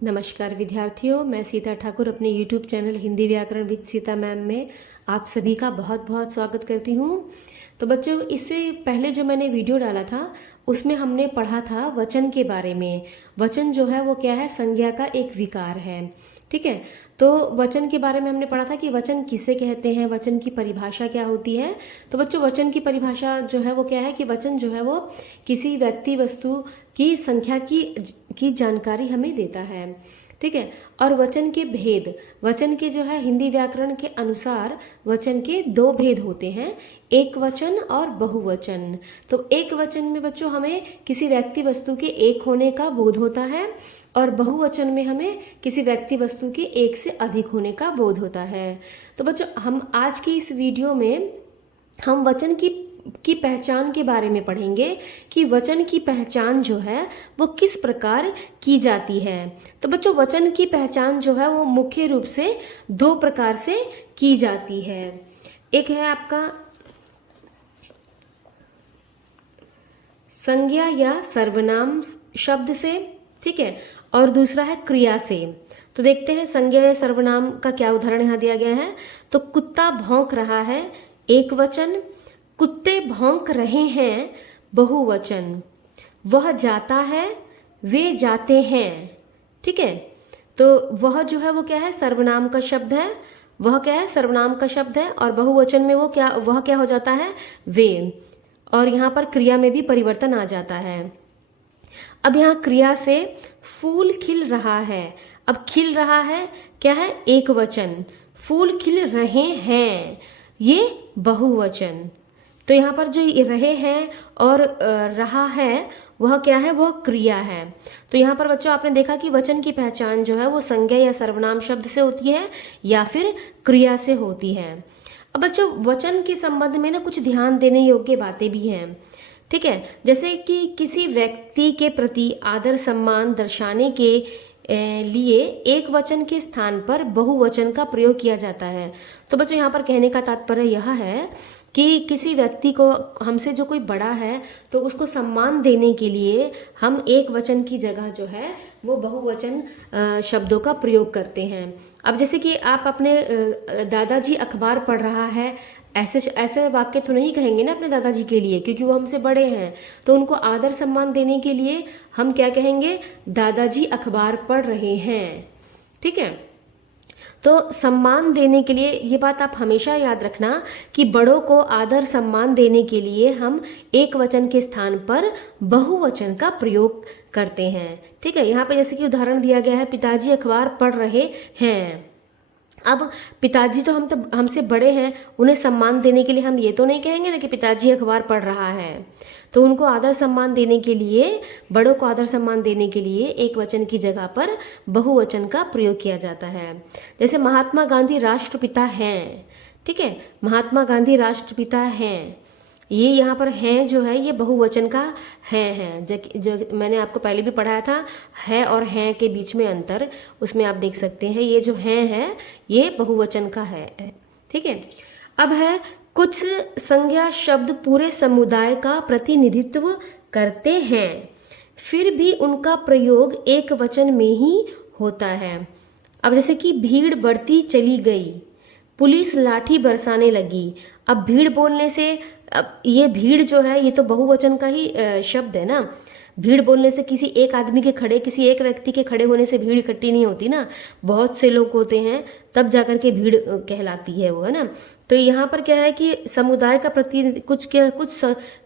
नमस्कार विद्यार्थियों, मैं सीता ठाकुर अपने YouTube चैनल हिंदी व्याकरण विद सीता मैम में आप सभी का बहुत बहुत स्वागत करती हूँ। तो बच्चों, इससे पहले जो मैंने वीडियो डाला था उसमें हमने पढ़ा था वचन के बारे में। वचन जो है वो क्या है? संज्ञा का एक विकार है। ठीक है, तो वचन के बारे में हमने पढ़ा था कि वचन किसे कहते हैं, वचन की परिभाषा क्या होती है। तो बच्चों, वचन की परिभाषा जो है वो क्या है कि वचन जो है वो किसी व्यक्ति वस्तु की संख्या की जानकारी हमें देता है। ठीक है, और वचन के भेद, वचन के जो है हिंदी व्याकरण के अनुसार वचन के दो भेद होते हैं, एक वचन और बहुवचन। तो एक वचन में बच्चों हमें किसी व्यक्ति वस्तु के एक होने का बोध होता है और बहुवचन में हमें किसी व्यक्ति वस्तु के एक से अधिक होने का बोध होता है। तो बच्चों, हम आज की इस वीडियो में हम वचन की पहचान के बारे में पढ़ेंगे कि वचन की पहचान जो है वो किस प्रकार की जाती है। तो बच्चों, वचन की पहचान जो है वो मुख्य रूप से दो प्रकार से की जाती है। एक है आपका संज्ञा या सर्वनाम शब्द से, ठीक है, और दूसरा है क्रिया से। तो देखते हैं संज्ञा या सर्वनाम का क्या उदाहरण यहाँ दिया गया है। तो कुत्ता भौंक रहा है, एक वचन। कुत्ते भौंक रहे हैं, बहुवचन। वह जाता है, वे जाते हैं। ठीक है, तो वह जो है वो क्या है? सर्वनाम का शब्द है। वह क्या है? सर्वनाम का शब्द है। और बहुवचन में वह क्या हो जाता है? वे। और यहाँ पर क्रिया में भी परिवर्तन आ जाता है। अब यहाँ क्रिया से फूल खिल रहा है। अब खिल रहा है क्या है? एक वचन। फूल खिल रहे हैं, ये बहुवचन। तो यहाँ पर जो रहे हैं और रहा है वह क्या है? वह क्रिया है। तो यहाँ पर बच्चों आपने देखा कि वचन की पहचान जो है वो संज्ञा या सर्वनाम शब्द से होती है या फिर क्रिया से होती है। अब बच्चों, वचन के संबंध में ना कुछ ध्यान देने योग्य बातें भी हैं। ठीक है, जैसे कि किसी व्यक्ति के प्रति आदर सम्मान दर्शाने के लिए एक वचन के स्थान पर बहुवचन का प्रयोग किया जाता है। तो बच्चों, यहाँ पर कहने का तात्पर्य यह है कि किसी व्यक्ति को, हमसे जो कोई बड़ा है, तो उसको सम्मान देने के लिए हम एक वचन की जगह जो है वो बहुवचन शब्दों का प्रयोग करते हैं। अब जैसे कि आप अपने दादाजी अखबार पढ़ रहा है, ऐसे वाक्य तो नहीं कहेंगे ना अपने दादाजी के लिए, क्योंकि वो हमसे बड़े हैं। तो उनको आदर सम्मान देने के लिए हम क्या कहेंगे? दादाजी अखबार पढ़ रहे हैं। ठीक है, तो सम्मान देने के लिए ये बात आप हमेशा याद रखना कि बड़ों को आदर सम्मान देने के लिए हम एक वचन के स्थान पर बहुवचन का प्रयोग करते हैं। ठीक है, यहाँ पे जैसे कि उदाहरण दिया गया है, पिताजी अखबार पढ़ रहे हैं। अब पिताजी तो हमसे बड़े हैं, उन्हें सम्मान देने के लिए हम ये तो नहीं कहेंगे ना कि पिताजी अखबार पढ़ रहा है। तो उनको आदर सम्मान देने के लिए, बड़ों को आदर सम्मान देने के लिए एक वचन की जगह पर बहुवचन का प्रयोग किया जाता है। जैसे महात्मा गांधी राष्ट्रपिता हैं। ठीक है, महात्मा गांधी राष्ट्रपिता हैं, ये यहाँ पर हैं जो है ये बहुवचन का है। जो मैंने आपको पहले भी पढ़ाया था, है और हैं के बीच में अंतर, उसमें आप देख सकते हैं। ये जो है ये बहुवचन का है। ठीक है, अब है कुछ संज्ञा शब्द पूरे समुदाय का प्रतिनिधित्व करते हैं, फिर भी उनका प्रयोग एक वचन में ही होता है। अब जैसे कि भीड़ बढ़ती चली गई, पुलिस लाठी बरसाने लगी। अब भीड़ बोलने से, अब ये भीड़ जो है ये तो बहुवचन का ही शब्द है ना। भीड़ बोलने से किसी एक आदमी के खड़े, किसी एक व्यक्ति के खड़े होने से भीड़ इकट्ठी नहीं होती ना, बहुत से लोग होते हैं तब जाकर के भीड़ कहलाती है वो, है ना। तो यहाँ पर क्या है कि समुदाय का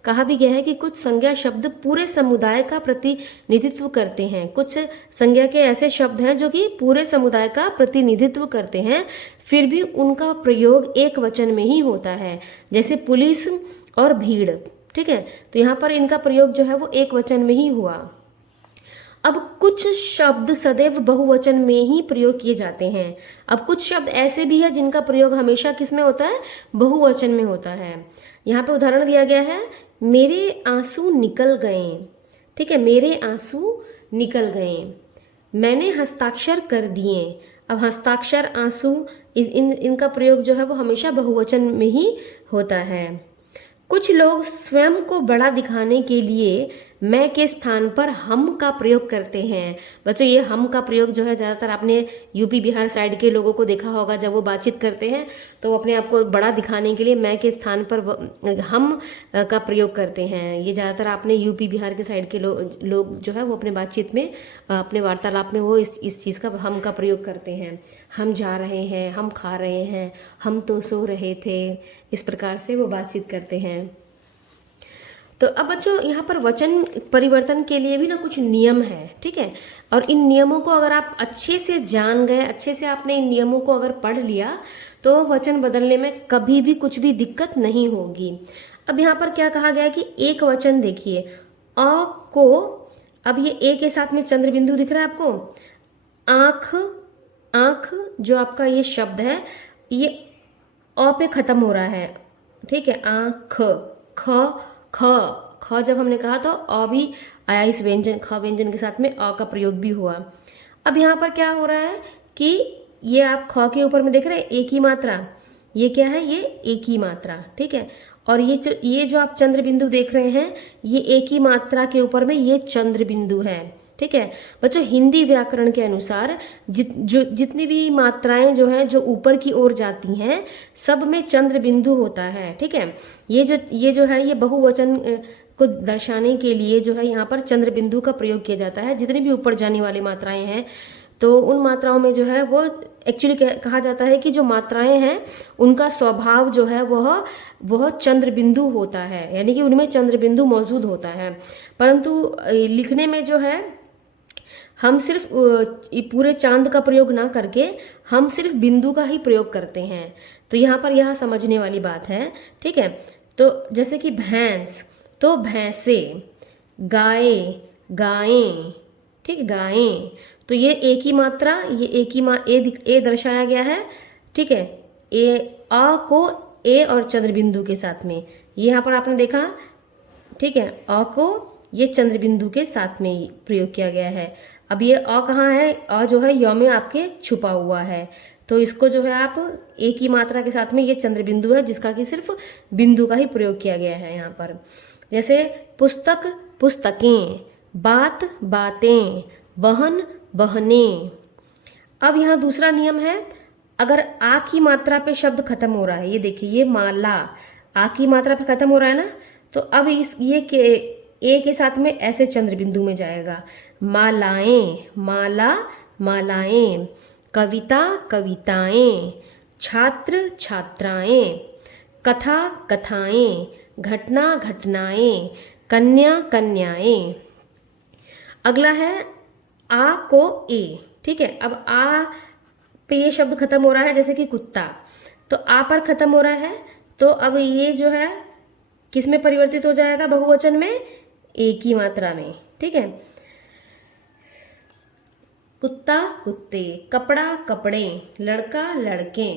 कहा भी गया है कि कुछ संज्ञा शब्द पूरे समुदाय का प्रतिनिधित्व करते हैं। कुछ संज्ञा के ऐसे शब्द हैं जो कि पूरे समुदाय का प्रतिनिधित्व करते हैं, फिर भी उनका प्रयोग एक वचन में ही होता है, जैसे पुलिस और भीड़। ठीक है, तो यहाँ पर इनका प्रयोग जो है वो एक वचन में ही हुआ। अब कुछ शब्द सदैव बहुवचन में ही प्रयोग किए जाते हैं। अब कुछ शब्द ऐसे भी है जिनका प्रयोग हमेशा किस में होता है? बहुवचन में होता है। यहाँ पे उदाहरण दिया गया है, मेरे आंसू निकल गए। ठीक है, मेरे आंसू निकल गए। मैंने हस्ताक्षर कर दिए। अब हस्ताक्षर, आंसू, इनका प्रयोग जो है वो हमेशा बहुवचन में ही होता है। कुछ लोग स्वयं को बड़ा दिखाने के लिए मैं के स्थान पर हम का प्रयोग करते हैं। बच्चों ये हम का प्रयोग जो है ज़्यादातर आपने यूपी बिहार साइड के लोगों को देखा होगा, जब वो बातचीत करते हैं तो वो अपने आप को बड़ा दिखाने के लिए मैं के स्थान पर हम का प्रयोग करते हैं। ये ज़्यादातर आपने यूपी बिहार के साइड के लोग जो है वो अपने बातचीत में, अपने वार्तालाप में वो इस चीज़ का हम का प्रयोग करते हैं। हम जा रहे हैं, हम खा रहे हैं, हम तो सो रहे थे, इस प्रकार से वो बातचीत करते हैं। तो अब बच्चों यहाँ पर वचन परिवर्तन के लिए भी ना कुछ नियम है, ठीक है। और इन नियमों को अगर आप अच्छे से जान गए, अच्छे से आपने इन नियमों को अगर पढ़ लिया तो वचन बदलने में कभी भी कुछ भी दिक्कत नहीं होगी। अब यहाँ पर क्या कहा गया कि एक वचन देखिए, अ को, अब ये ए के साथ में चंद्र बिंदु दिख रहा है आपको, आंख, आंख जो आपका ये शब्द है ये अ पे खत्म हो रहा है, ठीक है। आंख, ख, ख, ख जब हमने कहा तो अ भी आया इस व्यंजन, ख व्यंजन के साथ में अ का प्रयोग भी हुआ। अब यहाँ पर क्या हो रहा है कि ये आप ख के ऊपर में देख रहे हैं एक ही मात्रा, ये क्या है, ये एक ही मात्रा, ठीक है। और ये जो आप चंद्र बिंदु देख रहे हैं ये एक ही मात्रा के ऊपर में ये चंद्र बिंदु है, ठीक है। बच्चों हिंदी व्याकरण के अनुसार जितनी भी मात्राएं जो है जो ऊपर की ओर जाती हैं सब में चंद्र बिंदु होता है, ठीक है। ये जो है ये बहुवचन को दर्शाने के लिए जो है यहाँ पर चंद्र बिंदु का प्रयोग किया जाता है। जितनी भी ऊपर जाने वाली मात्राएं हैं तो उन मात्राओं में जो है वो एक्चुअली कहा जाता है कि जो मात्राएं हैं उनका स्वभाव जो है वह चंद्र बिंदु होता है, यानी कि उनमें चंद्र बिंदु मौजूद होता है। परंतु लिखने में जो है हम सिर्फ पूरे चांद का प्रयोग ना करके हम सिर्फ बिंदु का ही प्रयोग करते हैं। तो यहाँ पर यह समझने वाली बात है, ठीक है। तो जैसे कि भैंस तो भैंसे, गाय गायें, ठीक, गायें, तो ये एक ही मात्रा, ये एक ही ए दर्शाया गया है, ठीक है। ए अ को ए और चंद्र बिंदु के साथ में, ये यहाँ पर आपने देखा, ठीक है। अ को ये चंद्र बिंदु के साथ में प्रयोग किया गया है। अब ये अ कहाँ है, अ जो है य में आपके छुपा हुआ है, तो इसको जो है आप एक ही मात्रा के साथ में ये चंद्र बिंदु है जिसका कि सिर्फ बिंदु का ही प्रयोग किया गया है यहाँ पर। जैसे पुस्तक पुस्तकें, बात बातें, बहन बहनें। अब यहाँ दूसरा नियम है, अगर आ की मात्रा पे शब्द खत्म हो रहा है, ये देखिए ये माला आ की मात्रा पे खत्म हो रहा है ना, तो अब ये के ए के साथ में ऐसे चंद्र बिंदु में जाएगा, मालाएं, माला मालाएं, कविता कविताएं, छात्र छात्राएं, कथा कथाएं, घटना घटनाएं, कन्या कन्याएं। अगला है आ को ए, ठीक है। अब आ पे ये शब्द खत्म हो रहा है, जैसे कि कुत्ता, तो आ पर खत्म हो रहा है, तो अब ये जो है किस में परिवर्तित हो जाएगा, बहुवचन में, एक ही मात्रा में, ठीक है। कुत्ता कुत्ते, कपड़ा कपड़े, लड़का लड़के।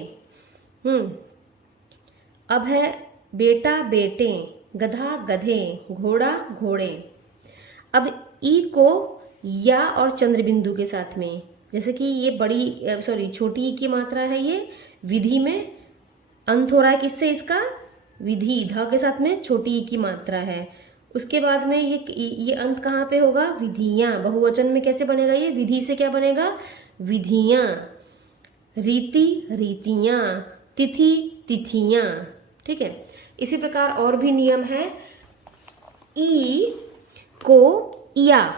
अब है बेटा बेटे, गधा गधे, घोड़ा घोड़े। अब ई को या और चंद्र बिंदु के साथ में, जैसे कि ये छोटी ई की मात्रा है, ये विधि में अंत हो रहा है, किससे, इसका विधि, ध के साथ में छोटी ई की मात्रा है। उसके बाद में ये अंत कहाँ पे होगा, विधियां, बहुवचन में कैसे बनेगा, ये विधि से क्या बनेगा, विधियां, रीति रीतियां, तिथि तिथियां, ठीक है। इसी प्रकार और भी नियम है, ई को या,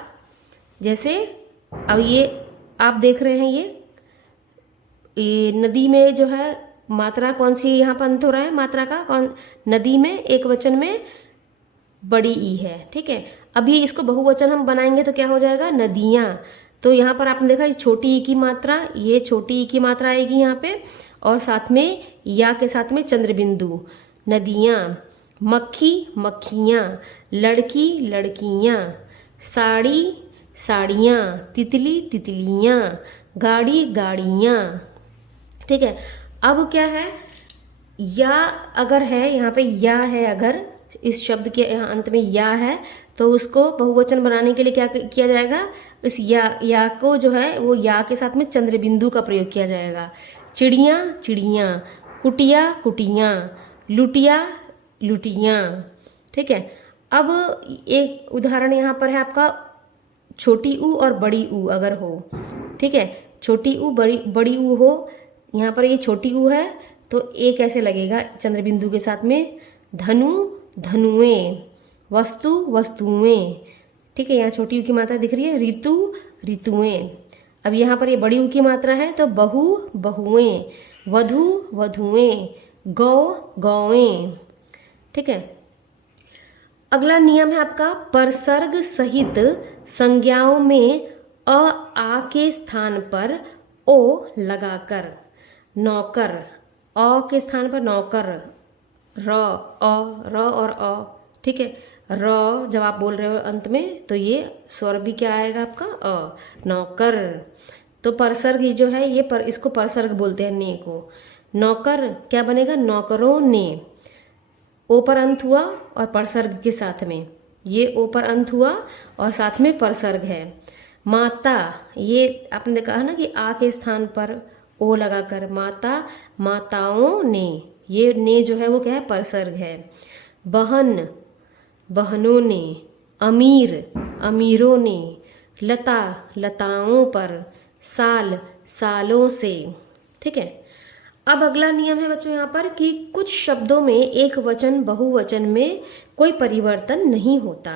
जैसे अब ये आप देख रहे हैं ये नदी में जो है मात्रा कौन सी यहाँ पर अंत हो रहा है, मात्रा का कौन, नदी में एक वचन में बड़ी ई है, ठीक है। अभी इसको बहुवचन हम बनाएंगे तो क्या हो जाएगा, नदियां। तो यहाँ पर आपने देखा छोटी ई की मात्रा, ये छोटी ई की मात्रा आएगी यहाँ पे, और साथ में या के साथ में चंद्र बिंदु, नदियां। मक्खी मक्खियां, लड़की लड़कियां, साड़ी साड़ियां, तितली तितलियां, गाड़ी गाड़ियां, ठीक है। अब क्या है, या अगर है यहाँ पे, या है अगर इस शब्द के यहाँ अंत में या है, तो उसको बहुवचन बनाने के लिए क्या किया जाएगा, इस या को जो है वो या के साथ में चंद्र बिंदु का प्रयोग किया जाएगा। चिड़िया चिड़िया, कुटिया कुटिया, लुटिया लुटियां, ठीक है। अब एक उदाहरण यहाँ पर है आपका छोटी ऊ और बड़ी ऊ अगर हो, ठीक है, छोटी ऊ बड़ी ऊ हो, यहाँ पर ये छोटी ऊ है तो ए कैसे लगेगा चंद्र बिंदु के साथ में, धनु धनुएं, वस्तु वस्तुएं, ठीक है, यहाँ छोटी ऊ की मात्रा दिख रही है, ऋतु ऋतुएं। अब यहाँ पर ये बड़ी ऊ की मात्रा है तो बहु बहुएं, वधु वधुएं, गौ गौएं, ठीक है। अगला नियम है आपका परसर्ग सहित संज्ञाओं में अ आ के स्थान पर ओ लगाकर, नौकर, अ के स्थान पर नौकर, र और अ, ठीक है, र जब आप बोल रहे हो अंत में तो ये स्वर भी क्या आएगा आपका अ, नौकर। तो परसर्ग जो है ये इसको परसर्ग बोलते हैं, ने को। नौकर क्या बनेगा, नौकरों ने, ओ पर अंत हुआ और परसर्ग के साथ में, ये ओ पर अंत हुआ और साथ में परसर्ग है। माता, ये आपने कहा ना कि आ के स्थान पर ओ लगाकर, माता माताओं ने, ये ने जो है वो क्या है, परसर्ग है। बहन बहनों ने, अमीर अमीरों ने, लता लताओं पर, साल सालों से, ठीक है। अब अगला नियम है बच्चों यहाँ पर कि कुछ शब्दों में एक वचन बहुवचन में कोई परिवर्तन नहीं होता।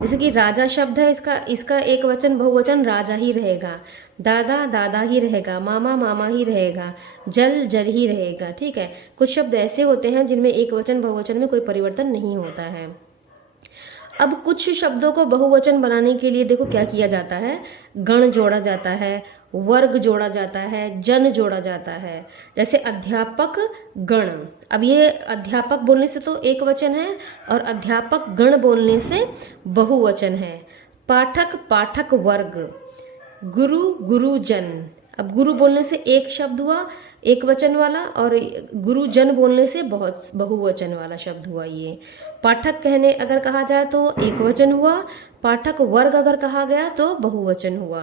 जैसे कि राजा शब्द है, इसका एक वचन बहुवचन राजा ही रहेगा, दादा दादा ही रहेगा, मामा मामा ही रहेगा, जल जल ही रहेगा, ठीक है। कुछ शब्द ऐसे होते हैं जिनमें एक वचन बहुवचन में कोई परिवर्तन नहीं होता है। अब कुछ शब्दों को बहुवचन बनाने के लिए देखो क्या किया जाता है, गण जोड़ा जाता है, वर्ग जोड़ा जाता है, जन जोड़ा जाता है। जैसे अध्यापक गण, अब ये अध्यापक बोलने से तो एक वचन है और अध्यापक गण बोलने से बहुवचन है। पाठक पाठक वर्ग, गुरु गुरुजन, अब गुरु बोलने से एक शब्द हुआ एक वचन वाला और गुरुजन बोलने से बहुत बहुवचन वाला शब्द हुआ। ये पाठक कहने अगर कहा जाए तो एक वचन हुआ, पाठक वर्ग अगर कहा गया तो बहुवचन हुआ।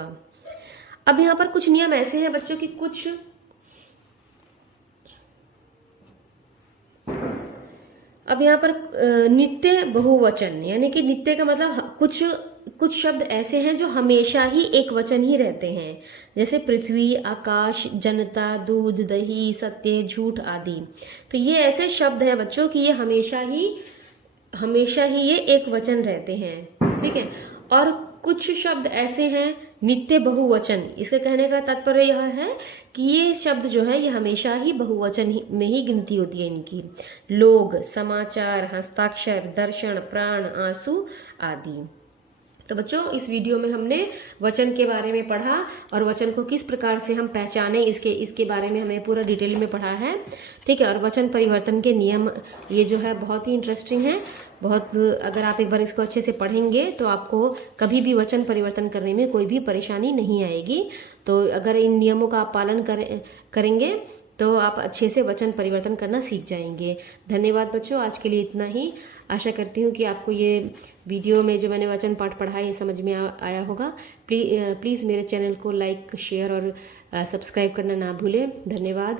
अब यहाँ पर कुछ नियम ऐसे हैं बच्चों की, कुछ अब यहाँ पर नित्य बहुवचन, यानी कि नित्य का मतलब कुछ शब्द ऐसे हैं जो हमेशा ही एक वचन ही रहते हैं, जैसे पृथ्वी, आकाश, जनता, दूध, दही, सत्य, झूठ आदि। तो ये ऐसे शब्द हैं बच्चों कि ये हमेशा ही ये एक वचन रहते हैं, ठीक है। और कुछ शब्द ऐसे हैं नित्य बहुवचन, इसके कहने का तात्पर्य यह है कि ये शब्द जो है ये हमेशा ही बहुवचन में ही गिनती होती है इनकी। लोग, समाचार, हस्ताक्षर, दर्शन, प्राण, आंसू आदि। तो बच्चों इस वीडियो में हमने वचन के बारे में पढ़ा और वचन को किस प्रकार से हम पहचाने इसके बारे में हमें पूरा डिटेल में पढ़ा है, ठीक है। और वचन परिवर्तन के नियम ये जो है बहुत ही इंटरेस्टिंग है, बहुत, अगर आप एक बार इसको अच्छे से पढ़ेंगे तो आपको कभी भी वचन परिवर्तन करने में कोई भी परेशानी नहीं आएगी। तो अगर इन नियमों का आप पालन करेंगे तो आप अच्छे से वचन परिवर्तन करना सीख जाएंगे। धन्यवाद बच्चों, आज के लिए इतना ही। आशा करती हूँ कि आपको ये वीडियो में जो मैंने वचन पाठ पढ़ा ये समझ में आया होगा। प्लीज़ मेरे चैनल को लाइक, शेयर और सब्सक्राइब करना ना भूलें। धन्यवाद।